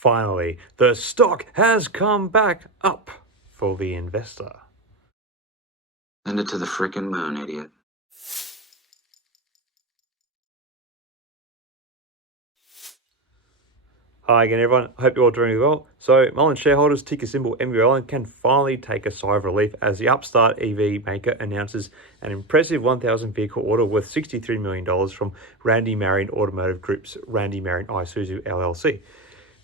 Finally, the stock has come back up for the investor. Send it to the frickin' moon, idiot. Hi again, everyone. I hope you're all doing well. So, Mullen shareholders, ticker symbol MULN, can finally take a sigh of relief as the upstart EV maker announces an impressive 1,000 vehicle order worth $63 million from Marion Automotive Group's Marion Isuzu LLC.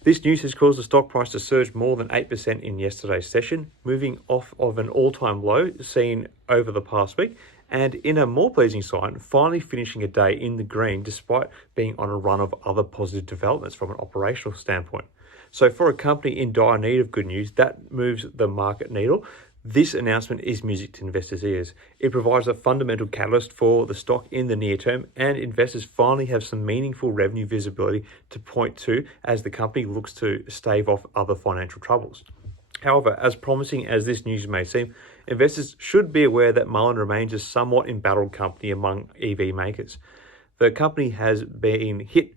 This news has caused the stock price to surge more than 8% in yesterday's session, moving off of an all-time low seen over the past week, and in a more pleasing sign, finally finishing a day in the green despite being on a run of other positive developments from an operational standpoint. So for a company in dire need of good news, that moves the market needle. This announcement is music to investors' ears. It provides a fundamental catalyst for the stock in the near term, and investors finally have some meaningful revenue visibility to point to as the company looks to stave off other financial troubles. However, as promising as this news may seem, investors should be aware that Mullen remains a somewhat embattled company among EV makers. The company has been hit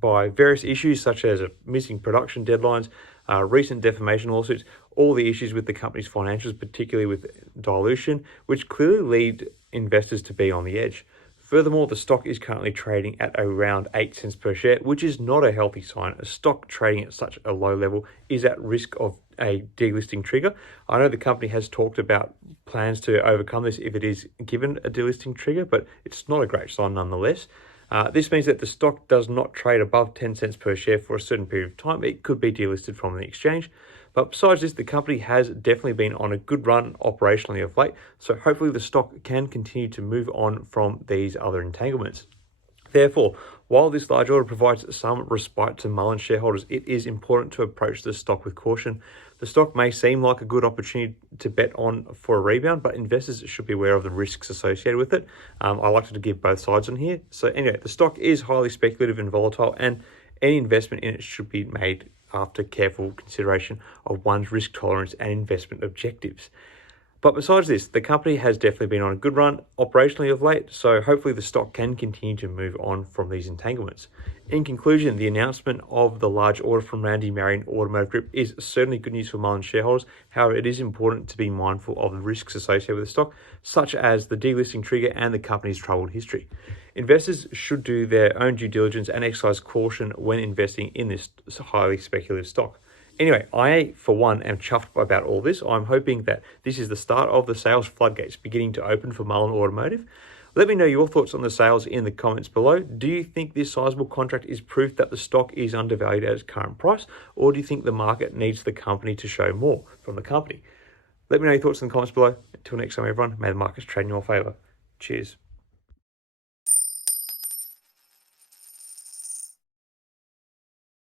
by various issues such as missing production deadlines, recent defamation lawsuits, all the issues with the company's financials, particularly with dilution, which clearly lead investors to be on the edge. Furthermore, the stock is currently trading at around 8 cents per share, which is not a healthy sign. A stock trading at such a low level is at risk of a delisting trigger. I know the company has talked about plans to overcome this if it is given a delisting trigger, but it's not a great sign nonetheless. This means that the stock does not trade above 10 cents per share for a certain period of time. It could be delisted from the exchange. But besides this, the company has definitely been on a good run operationally of late. So hopefully the stock can continue to move on from these other entanglements. Therefore, while this large order provides some respite to Mullen shareholders, it is important to approach the stock with caution. The stock may seem like a good opportunity to bet on for a rebound, but investors should be aware of the risks associated with it. I like to give both sides on here. So anyway, the stock is highly speculative and volatile, and any investment in it should be made after careful consideration of one's risk tolerance and investment objectives. But besides this, the company has definitely been on a good run operationally of late, so hopefully the stock can continue to move on from these entanglements. In conclusion, the announcement of the large order from Marion Automotive Group is certainly good news for Mullen shareholders. However, it is important to be mindful of the risks associated with the stock, such as the delisting trigger and the company's troubled history. Investors should do their own due diligence and exercise caution when investing in this highly speculative stock. Anyway, I, for one, am chuffed about all this. I'm hoping that this is the start of the sales floodgates beginning to open for Mullen Automotive. Let me know your thoughts on the sales in the comments below. Do you think this sizable contract is proof that the stock is undervalued at its current price, or do you think the market needs the company to show more from the company? Let me know your thoughts in the comments below. Until next time, everyone, may the markets trade in your favor. Cheers.